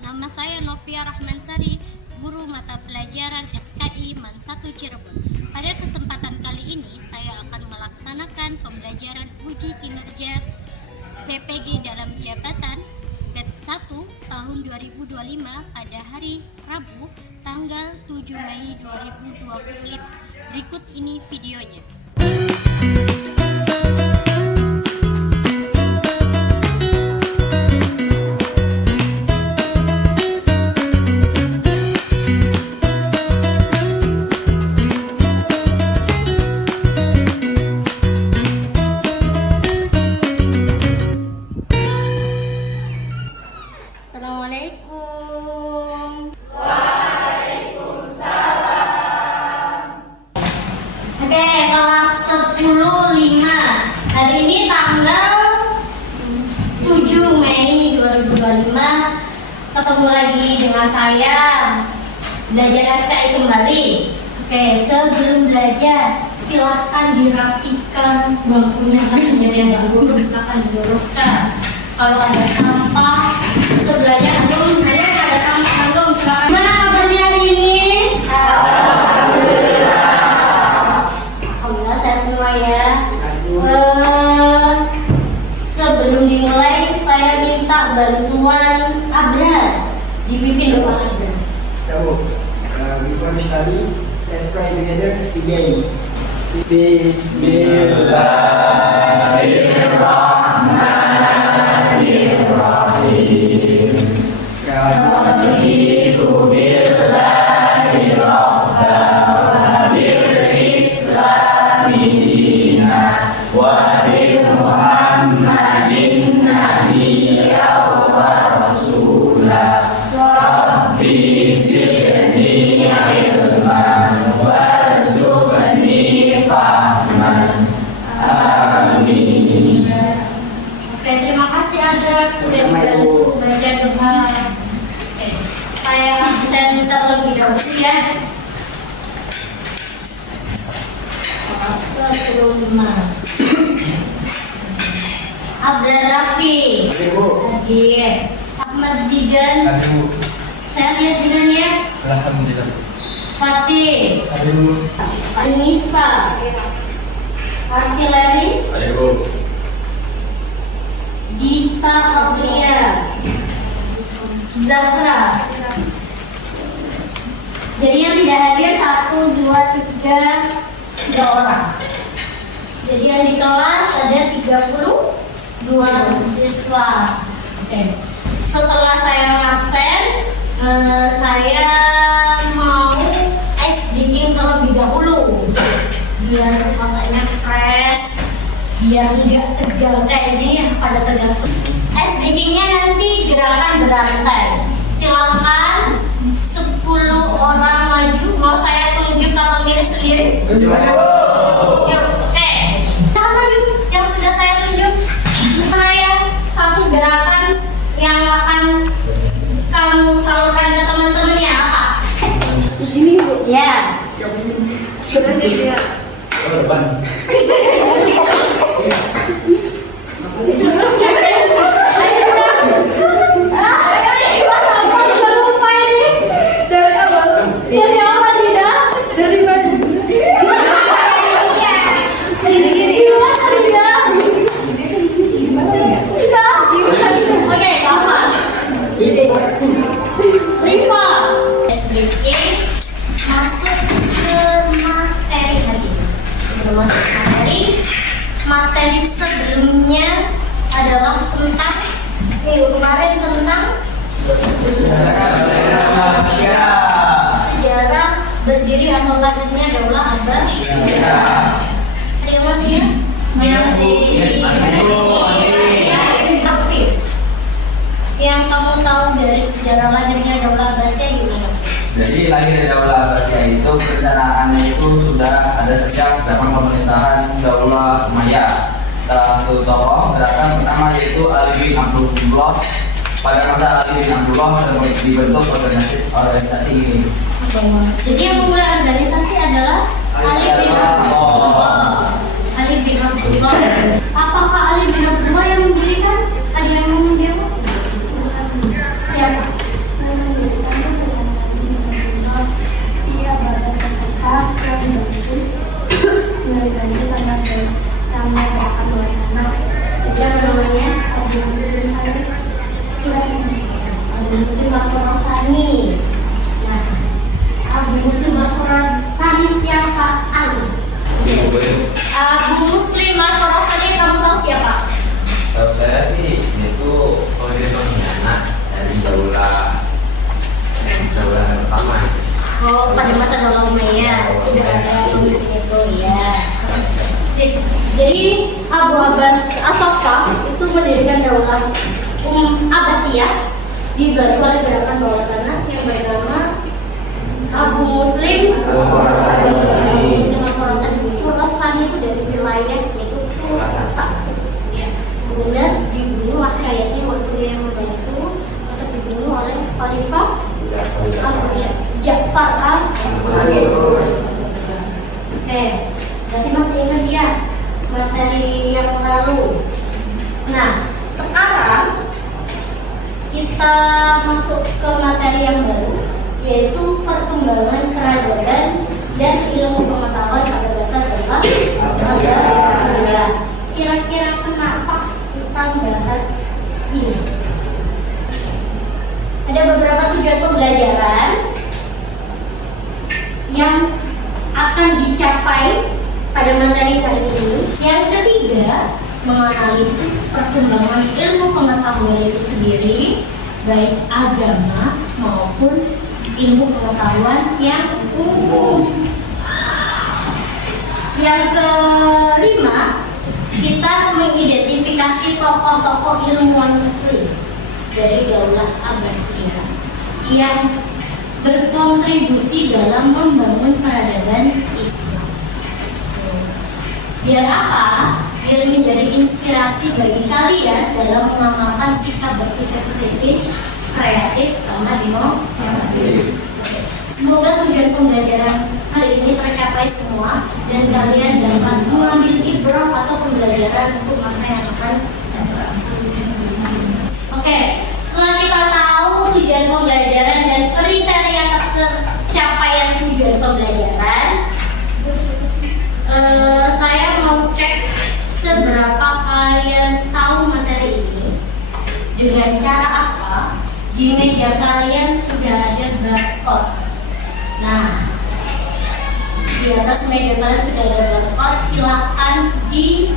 Nama saya Novia Rahmansari, guru mata pelajaran SKI MAN 1 Cirebon. Pada kesempatan kali ini, saya akan melaksanakan pembelajaran uji kinerja PPG dalam jabatan BET 1 tahun 2025 pada hari Rabu, tanggal 7 Mei 2025. Berikut ini videonya. Assalamualaikum. Waalaikumsalam. Oke, kelas 10-5. Hari ini tanggal 7 Mei 2025. Ketemu lagi dengan saya, belajar SKI kembali. Oke, sebelum belajar silahkan dirapikan bangkunya, yang lurus silahkan diluruskan. Kalau ada sampah sebelahnya belum, ada sampah belum, silakan. Gimana kabarnya hari ini? Alhamdulillah sehat semua ya. Sebelum dimulai saya minta bantuan Abrar, dipimpin Bapak Abrar. So, before we study, let's pray together. Begin. Bismillahirrahmanirrahim. Raditu billahi rabban bil islami dina wa bi Muhammadin nabiyyan wa rasula. Rabbi zidni ilman warzuqni fahman. Amin. Oke, terima kasih Abrar sudah membantu belajar doa. Oke, saya absen terlebih dahulu ya. Kelas 10-5. Abrar Rafi, Agir, Ahmad Zidan, saya lihat Zidan ya. Alhamdulillah. Fatih, Aduh. Anissa, Artileri, Ayo. Dita Aulia, Zahra. Jadi yang tidak hadir 1, 2, 3 orang. Jadi yang di kelas ada 32 siswa. Oke. Setelah saya absen, saya mau bikin terlebih dahulu biar matanya fresh, biar nggak tegang kayak gini pada tegang. Bakingnya nanti gerakan berantai. Silakan 10 orang maju. Mau saya tunjuk atau milih sendiri? Yuk, oke. Jangan maju. Yang sudah saya tunjuk. Saya satu gerakan yang akan kamu salurkan ke teman-temannya apa? Ini Bu. Ya. Depan. Materi sebelumnya adalah tentang minggu kemarin tentang sejarah berdiri atau lahirnya Daulah Abbasiyah. Terima kasih ya. Aktif. Yang kamu tahu dari sejarah lahirnya Daulah Abbasiyah gimana? Jadi lahir Daulah Abbasiyah itu perencanaannya itu sudah ada sejak zaman pemerintahan Daulah Umayyah. Salah satu tokoh gerakan pertama yaitu Ali bin Abdullah. Pada masa Ali bin Abdullah dibentuk organisasi ini. Jadi yang memulai organisasi adalah Ali bin Abdullah. Ali bin Abdullah. Apakah Ali bin Abdullah yang mendirikan? Ada yang mau menjawab? Siapa? Muslim Al-Khurasani. Nah, Abu Muslim Al-Khurasani siapa? Ali. Abu Muslim Al-Khurasani kamu tahu siapa? Tahu saya sih itu pengkhianat dari daulah pertama. Oh, pada masa Daulah Umayyah sudah ada pemimpin itu ya. Sip. Jadi Abu Abbas As-Saffah itu mendirikan Daulah Abbasiyah dibantu oleh gerakan bawah tanah yang bernama Abu Muslim Al-Khurasani itu dari wilayah yaitu Khurasan. Ya. Kemudian dibunuh akhirnya waktu dia yang membantu atau dibunuh oleh Khalifah Ja'far al-Mansur. Oke, berarti masih ingat ya materi yang lalu. Nah, sekarang kita masuk ke materi yang baru, yaitu perkembangan peradaban dan ilmu pengetahuan pada dasar Abbasiyah. Kira-kira kenapa kita bahas ini? Ada beberapa tujuan pembelajaran yang akan dicapai pada materi hari ini. Yang ketiga, menganalisis perkembangan ilmu pengetahuan itu sendiri, baik agama maupun ilmu pengetahuan yang umum. Yang kelima, kita mengidentifikasi tokoh-tokoh ilmuwan Muslim dari Daulah Abbasiyah yang berkontribusi dalam membangun peradaban Islam. Biar apa? Biar menjadi inspirasi bagi kalian dalam mengamalkan sikap berpikir kritis, kreatif, sama inovatif. Semoga tujuan pembelajaran hari ini tercapai semua dan kalian dapat mengambil ibrah atau pembelajaran untuk masa yang akan datang. Oke, setelah kita tahu tujuan pembelajaran dan kriteria tercapaian tujuan pembelajaran, saya mau cek seberapa kalian tahu materi ini. Dengan cara apa? Di meja kalian sudah ada barcode. Nah, di atas meja kalian sudah ada barcode. Silahkan di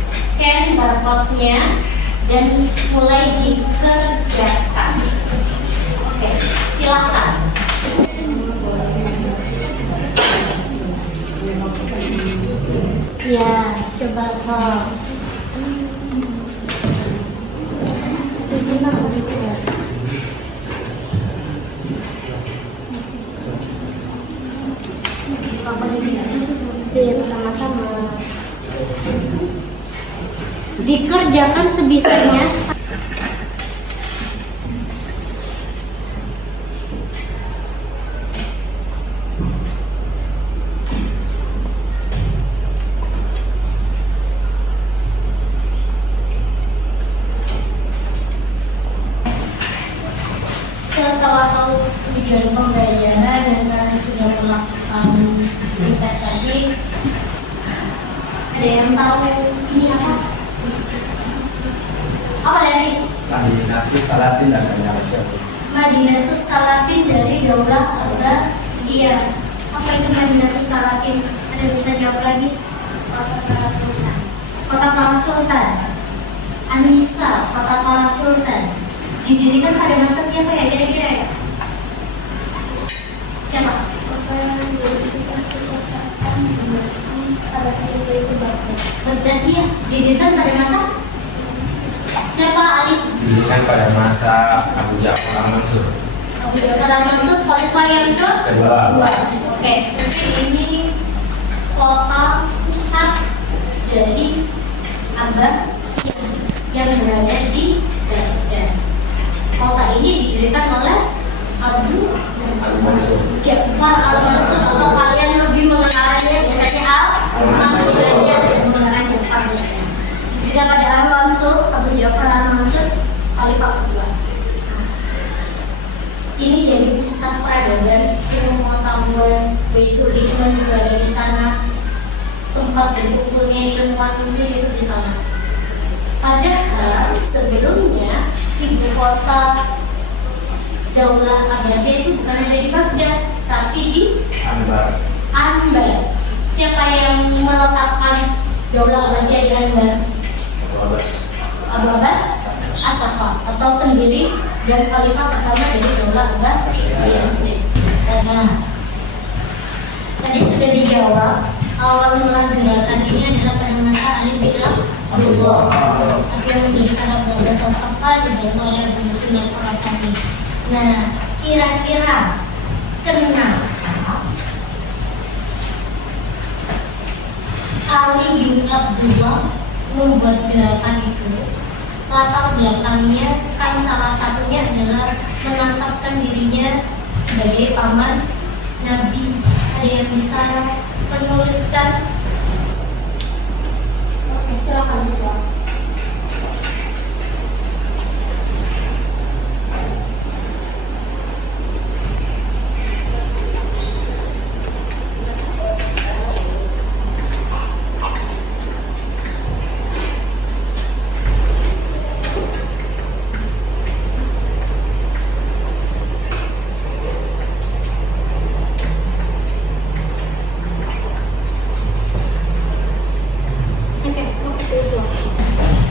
scan barcode-nya dan mulai dikerjakan. Oke, silahkan. Ya, coba kok. Sama-sama. Dikerjakan sebisanya. Setelah tahu tujuan pembelajaran dan kalian sudah melakukan tes tadi, ada yang tahu ini apa? Apa dari? Madinatus Salatin dan Malaysia. Madinatus Salatin dari Daulah Abbasiyah. Apa itu Madinatus Salatin? Ada yang bisa jawab lagi? Kota para Sultan. Kota para Sultan. Anissa, Kota para Sultan. Didirikan pada masa siapa ya kira-kira ya? Siapa? Baghdad ya, didirikan pada masa siapa Ali? Didirikan pada masa Abu Ja'far al-Mansur. Abu Ja'far al-Mansur, khalifah yang kedua. Oke, jadi ini kota pusat dari Abbasiyah yang berada di Baghdad. Kota ini didirikan oleh Abu Ja'far al-Mansur. Kalau kalian lebih mengenalnya biasanya al-Mansur aja dan menggunakan Ja'far ya. Jika pada al-Mansur, Abu Ja'far al-Mansur, khalifah kedua. Ini jadi pusat peradaban ilmu pengetahuan, Baitul Ilmu juga ada di sana. Tempat berkumpulnya ilmuwan Muslim itu di sana. Padahal sebelumnya ibu kota Daulah Abbasiyah itu bukan ada di Baghdad, tapi di Anbar. Anbar. Siapa yang meletakkan Daulah Abbasiyah di Anbar? Abu Abbas As-Saffah, atau pendiri dan khalifah pertama dari Daulah Abbasiyah. Nah, tadi sudah dijawab, awal mula gerakan ini adalah pada masa Ali bin Abi Thalib. Yang mendirikan Abu Abbas As-Saffah dibantu oleh Abu Muslim Al-Khurasani. Nah, kira-kira kenapa Ali bin Abdullah membuat gerakan itu? Latar belakangnya kan salah satunya adalah menasabkan dirinya sebagai paman Nabi. Ada yang bisa menuliskan? Oke, silakan Biswa.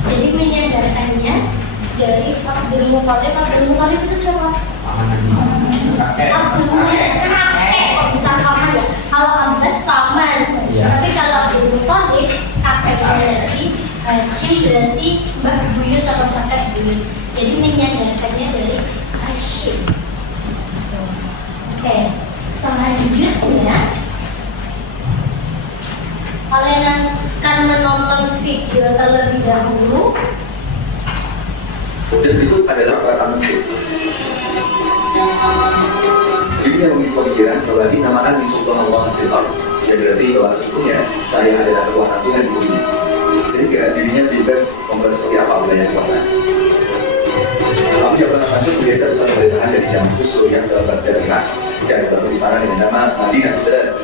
Jadi menyadarkannya dari Abdul Muthalib. Abdul Muthalib itu siapa? Abdul Muthalib kenapa? Kok bisa paman ya? Kalau Abbas paman, tapi kalau Abdul Muthalib kakeknya berarti Hashim, berarti mbah buyut atau kakek buyut. Jadi menyadarkannya dari Hashim. Oke, selanjutnya kalian akan menonton video terlebih dahulu. Dan itu adalah perkataan musuh. Ini yang memiliki pemikiran bahwa dinamakan di Sultan Allah Al-Fitar, yang berarti bahwa sesungguhnya saya adalah kekuasaan Tuhan di bumi, sehingga dirinya bebas membuat seperti apa wilayah kekuasaan. Abu Ja'far al-Mansur biasa usaha pemerintahan dari Damaskus, Suriah, dalam Baghdad, Irak, dan berbagai istana dengan nama Madinah Besar.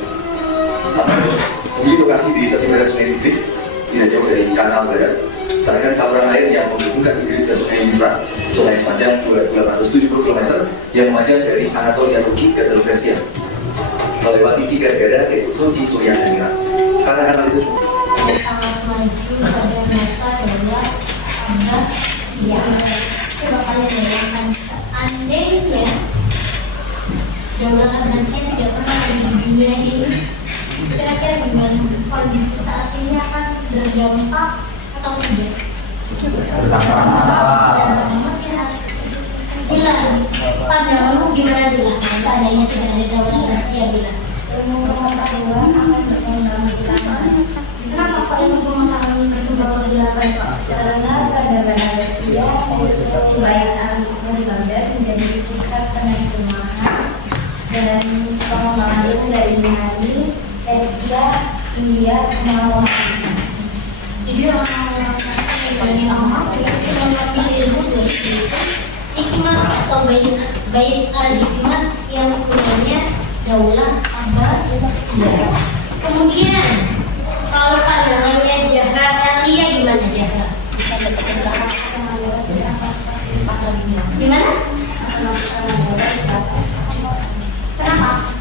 Memiliki lokasi di tepi barat Sungai Tigris, tidak jauh dari Kanal Barat. Misalkan saluran air yang menghubungkan Tigris ke Sungai Euphrates, sungai sepanjang 270 km yang memanjang dari Anatolia Turki ke Teluk Persia, melewati 3 negara yaitu Turki, Suriah, dan Irak. Karena kanal itu sangat maju pada masa Daulah Abbasiyah. Coba kalian bayangkan, seandainya Daulah Abbasiyah tidak pernah ada di dunia ini, kira-kira gimana kondisi saat ini akan berdampak atau tidak? Bila, pandanganmu gimana Bila? Seandainya sudah ada Daulah Abbasiyah, Bila? Ilmu pengetahuan akan berkembang lebih lambat. Kenapa kok ilmu pengetahuan berkembang lebih lambat? Karena peradaban Abbasiyah yaitu Bait al-Hikmah di Baghdad menjadi pusat penerjemahan dan pengembangan ilmu dari Yunani, Persia, India, semua Jadi orang-orang yang mengambil ilmu dari situ, hikmah atau bait al-hikmah yang punyanya Daulah Abbasiyah. Kemudian kalau pandangannya Zahra Elia gimana Zahra? Gimana? Kenapa?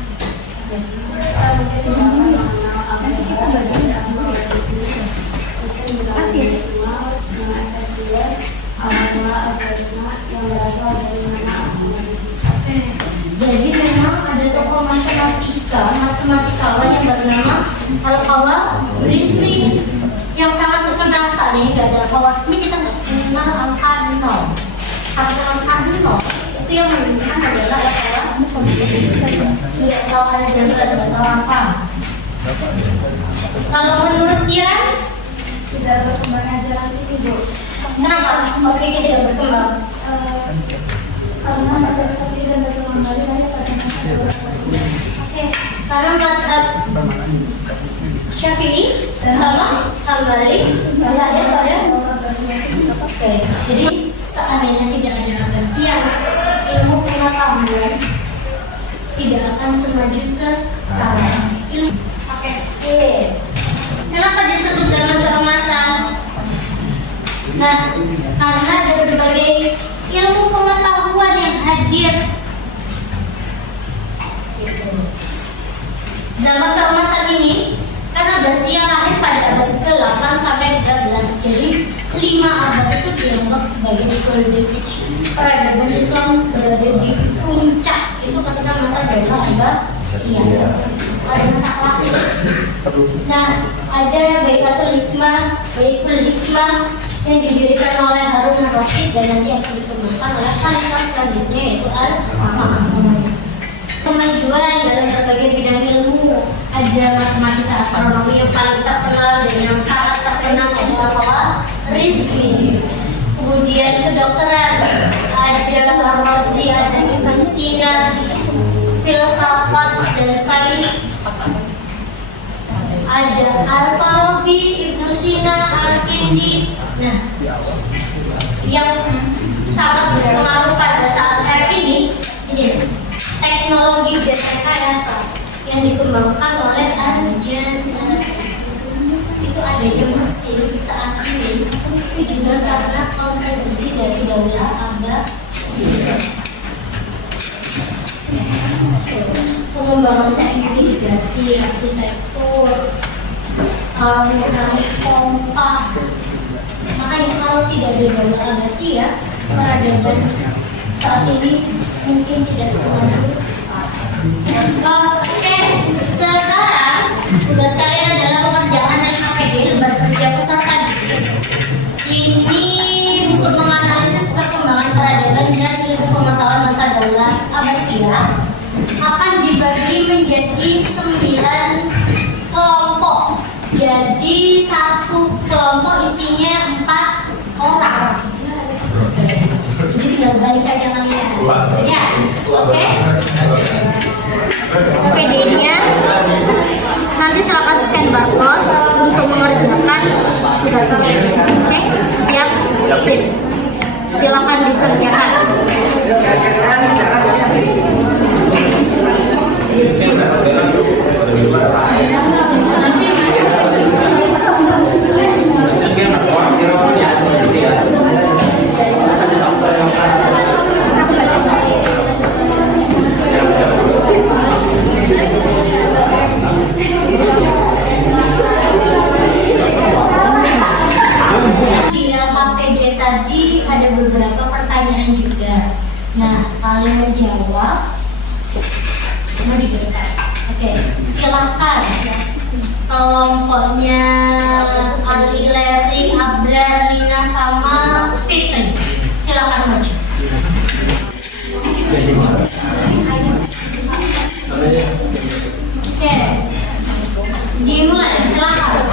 Jadi memang ada tokoh matematikawan yang bernama Al-Khawarizmi yang sangat terkenal saat ini. Gak ada Al-Khawarizmi kita nggak mengenal angka 0. Angka 0 itu yang menunjukkan adalah Al-Khawarizmi. Tidak tahu ada jangka, tidak tahu apa. Kalau menurut dia tidak berkembang ajaran ini, Bu. kenapa? Oke, ini tidak berkembang. Karena mazhab Syafi'i dan mazhab Hambali lahir pada masa Daulah Abbasiyah. Oke, karena mazhab Syafi'i sama Hambali lahir pada. Oke, jadi seandainya tidak ada Abbasiyah, ilmu pengetahuan tidak akan semaju sekarang. Oke, sip. Kenapa disebut zaman keemasan? Nah, karena ada berbagai ilmu pengetahuan yang hadir zaman keemasan ini kan Abbasiyah lahir pada abad ke-8 sampai 13. Jadi 5 abad itu dianggap sebagai golden age. Peradaban Islam berada di puncak itu ketika masa Daulah Abbasiyah. Ada masa klasik. Nah, ada Baitul Hikmah yang didirikan oleh Harun al-Rashid dan nanti akan dikembangkan oleh khalifah selanjutnya yaitu Al-Ma'mun. Kemajuan dalam berbagai bidang ilmu, ada matematika, astronomi yang paling terkenal dan yang sangat terkenal adalah Rizki. Kemudian kedokteran, ada farmasi, ada Ibn Sina, filsafat dan sains, ada Al-Farabi, Ibnu Sina, Al-Kindi. Nah, yang sangat berpengaruh pada saat ini teknologi dan rekayasa yang dikembangkan oleh Al-Jazari. Itu adanya mesin saat ini itu juga karena kontribusi dari Daulah Abbasiyah. Pengembangan teknik irigasi, arsitektur, mekanik pompa. Makanya kalau tidak ada Daulah Abbasiyah, peradaban saat ini mungkin tidak semaju. Oke, sekarang tugas kalian adalah pengerjaan NKPD lembar kerja peserta didik. Ini untuk menganalisis perkembangan peradaban dan ilmu pengetahuan masa Daulah Abbasiyah akan dibagi menjadi 9 kelompok. Jadi satu kelompok isinya 4 orang. Jadi tinggal balik aja kalian. Ya, oke. PD-nya nanti silakan scan barcode untuk mengerjakan tugas ini. Oke, siap? Silakan dikerjakan. Di KPD tadi ada beberapa pertanyaan juga. Nah, kalian jawab. Mau diberikan. Oke, silahkan. Kelompoknya Ali, Leri, Abrar, Nina, sama Fitri. Silakan maju. Oke, dimulai. Silakan.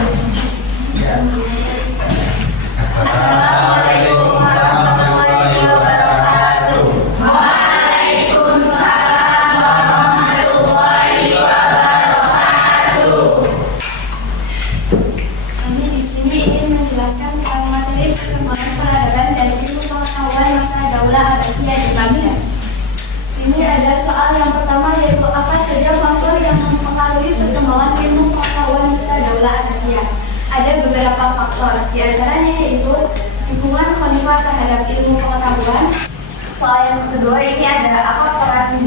Assalamualaikum warahmatullahi wabarakatuh. Waalaikumsalam warahmatullahi wabarakatuh. Kami di sini ingin menjelaskan tentang materi perkembangan peradaban dan ilmu pengetahuan masa Daulah Abbasiyah di Baghdad. Sini ada soal yang pertama yaitu apa saja faktor yang mempengaruhi perkembangan ilmu pengetahuan masa Daulah Abbasiyah. Ada beberapa faktor, di antaranya yaitu dukungan khalifah terhadap ilmu pengetahuan. Soal yang kedua ini ada apa peran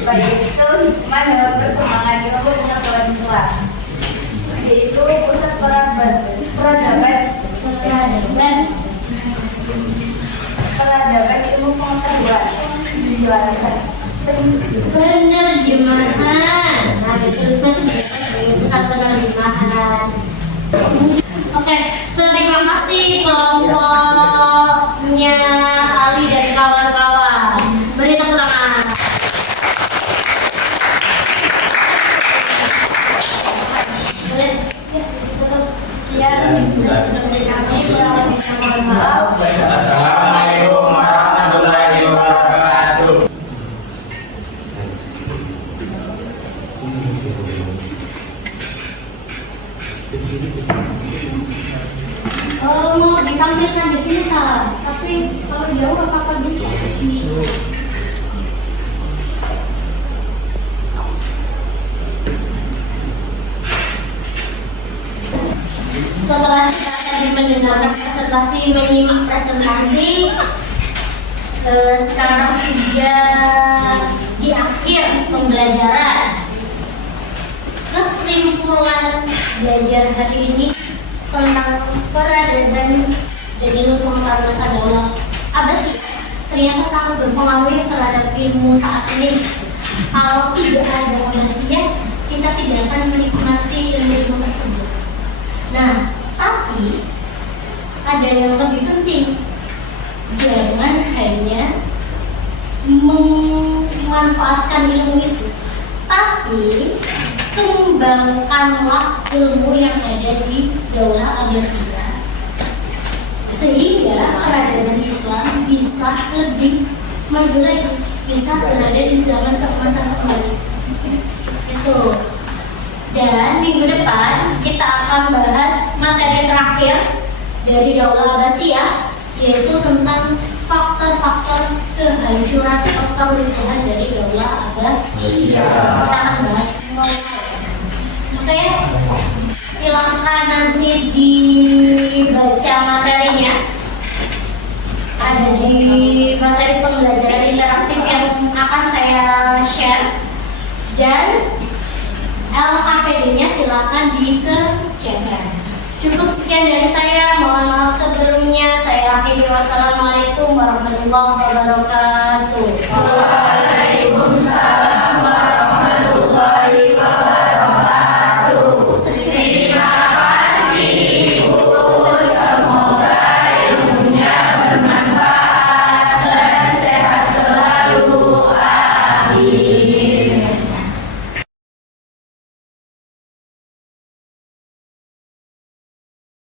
Baitul Hikmah dalam perkembangan ilmu pengetahuan Islam. Yaitu pusat peradaban ilmu pengetahuan. Dijelaskan. Penerjemahan. Nah, itu sebagai pusat penerjemahan. Oke, terima kasih kelompoknya Ali dan kawan-kawan. Beri tepuk tangan. Sekian dari kami, kurang lebihnya mohon maaf. Assalamualaikum warahmatullahi wabarakatuh. Mau ditampilkan di sini salah, tapi kalau jauh apa bisa? Setelah kita tadi mendengarkan presentasi, menyimak presentasi, sekarang sudah di akhir pembelajaran. Kesimpulan belajar hari ini tentang peradaban dan ilmu pengetahuan Daulah Abbasiyah ternyata sangat berpengaruh terhadap ilmu saat ini. Kalau tidak ada Abbasiyah, kita tidak akan menikmati ilmu-ilmu tersebut. Nah, tapi ada yang lebih penting. Jangan hanya memanfaatkan ilmu itu, tapi kembangkanlah ilmu yang ada di Daulah Abbasiyah sehingga peradaban Islam bisa lebih maju lagi, bisa berada di zaman keemasan kembali. Itu. Dan minggu depan kita akan bahas materi terakhir dari Daulah Abbasiyah, yaitu tentang faktor-faktor kehancuran atau keruntuhan dari Daulah Abbasiyah. Kita akan bahas semua. Oke, silahkan nanti dibaca materinya. Ada di materi pembelajaran interaktif yang akan saya share, dan LKPD-nya silahkan dikerjakan. Cukup sekian dari saya. Mohon maaf sebelumnya. Saya akhiri. Wassalamualaikum warahmatullahi wabarakatuh.